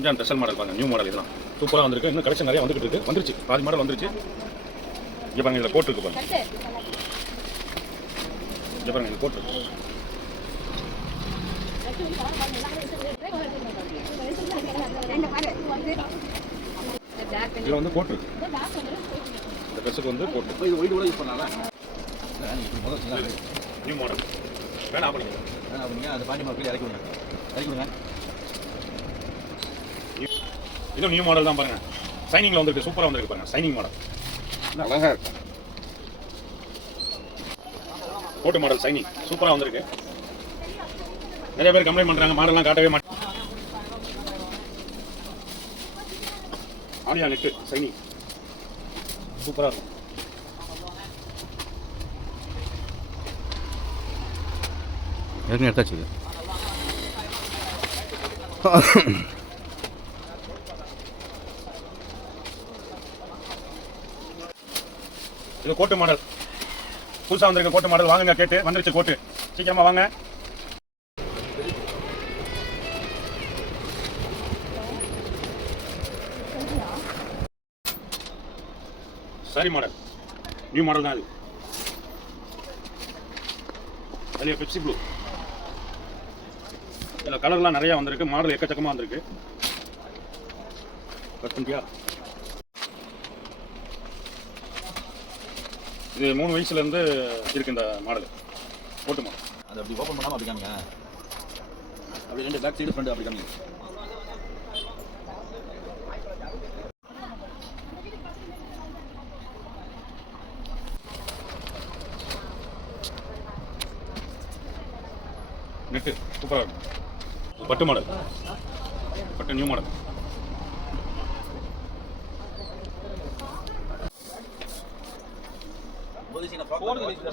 Ramzan special model பாருங்க, new model இதெல்லாம் சூப்பராக வந்திருக்கு. இன்னும் கலெக்ஷன் நிறைய வந்துட்டு இருக்கு, வந்துருச்சு, பாதி மாடல் வந்துருச்சு. இங்கே பாருங்க, இதில் கோட் இருக்கு பாருங்க, இங்கே பாருங்க, இந்த கோட் இருக்கு. இதில் வந்து கோட் இருக்கு, இந்த ட்ரெஸ்ஸுக்கு வந்து கோட் யூஸ் பண்ணலாம். நியூ மாடல் வேணாம் பண்ணுங்க, அந்த பாண்டி மாடல் இறக்கி விடுங்க. இதுவும் நியூ மாடல் தான் பாருங்க, சைனிங்ல வந்திருக்கு, சூப்பரா வந்திருக்கு பாருங்க, சைனிங் மாடல் அழகா இருக்கு. கோட்டு மாடல் சைனிங் சூப்பரா வந்திருக்கு. நிறைய பேர் கம்ப்ளைண்ட் பண்றாங்க மாடல்லாம் காட்டவே மாட்டேன். ஆலியா நெட் சைனிங் சூப்பரா இருக்கும். எடுத்தாச்சு. இது கோட்டு மாடல் புதுசா வந்திருக்க கோட்டு மாடல், வாங்குங்க கேட்டு வந்துருச்சு கோட்டு, சீக்கிரமா வாங்க. சரி மாடல் நியூ மாடல் தான் இது. அதுல பெப்சி ப்ளூ, இதில் கலர்லாம் நிறைய வந்திருக்கு, மாடல் எக்கச்சக்கமாக வந்திருக்கு. பத்துண்டியா இது 3 வயசுலேருந்து இருக்கு இந்த மாடல், போட்டு மாடல். அது அப்படி ஓப்பன் பண்ணாமல் அப்படி காமிங்க, அப்படி 2 பேக் சைடு ஃப்ரண்ட் அப்படி காமிங்க. நெட்டு சூப்பராக இருக்கும். பட்டு மாடல், பட்டு நியூ மாடல்.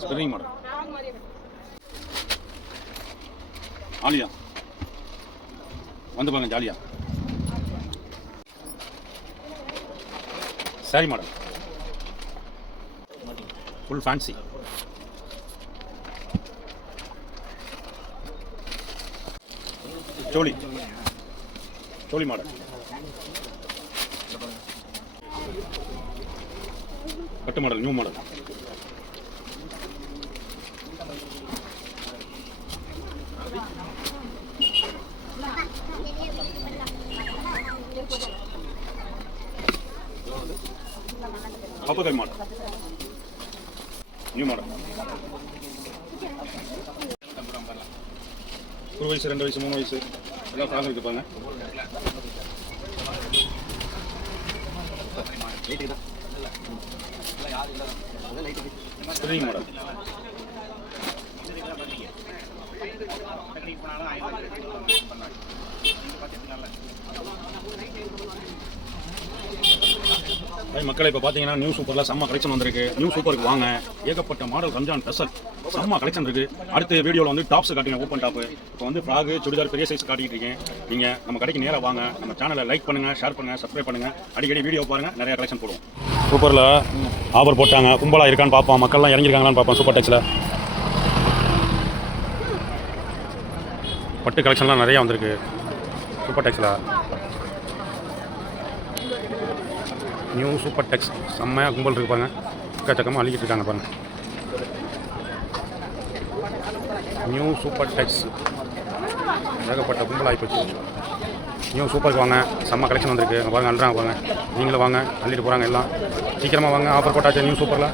ஸ்பிரிங் மாடல் ஆலியா வந்து பாருங்க, ஜாலியா sari model, full fancy. Choli choli model, பட்டு மாடல் நியூ மாடல். பாப்பகல் மாடல் நியூ மாடல். 1 வயசு 2 வயசு 3 வயசு எல்லாம் ஃப்ராக் இருக்கு பாருங்க. ஸ்பிரிங் மாடல் மக்களை இப்போ பார்த்தீங்கன்னா நியூ சூப்பரில் செம்ம கலெக்ஷன் வந்திருக்கு. நியூ சூப்பருக்கு வாங்க, ஏகப்பட்ட மாடல் ரம்ஜான் ஸ்பெஷல் செம்ம கலெக்ஷன் இருக்கு. அடுத்த வீடியோவில் வந்து டாப்ஸ் காட்டுங்க, ஓப்பன் டாப்பு. இப்போ வந்து ஃப்ராகு சுடிதார் பெரிய சைஸ் காட்டிட்டு இருக்கேன். நீங்கள் நம்ம கடைக்கு நேராக வாங்க, நம்ம சேனலை லைக் பண்ணுங்க, ஷேர் பண்ணுங்க, சப்ஸ்கிரைப் பண்ணுங்க, அடிக்கடி வீடியோ பாருங்க, நிறைய கலெக்ஷன் போடுவோம். சூப்பரில் ஆஃபர் போட்டாங்க, கும்பலாக இருக்கான்னு பார்ப்போம், மக்கள்லாம் இறங்கிருக்காங்களான்னு பார்ப்போம். சூப்பர் டெக்ஸில் பட்டு கலெக்ஷன்லாம் நிறையா வந்திருக்கு. சூப்பர் டெக்ஸில் நியூ சூப்பர் டெக்ஸ் செம்மையாக கும்பல் இருக்கு பாருங்க, எக்கச்சக்கமாக அள்ளிக்கிட்டு இருக்காங்க பாருங்க. நியூ சூப்பர் டெக்ஸ் ஏகப்பட்ட கும்பல் ஆகிப்போச்சு. நியூ சூப்பருக்கு வாங்க, செம்ம கலெக்ஷன் வந்திருக்கு. அங்கே பாருங்க, அள்ளுறாங்க பாருங்க. நீங்களும் வாங்க, அள்ளிட்டு போகிறாங்க எல்லாம். சீக்கிரமாக வாங்க, ஆஃபர் போட்டாச்சு நியூ சூப்பரில்.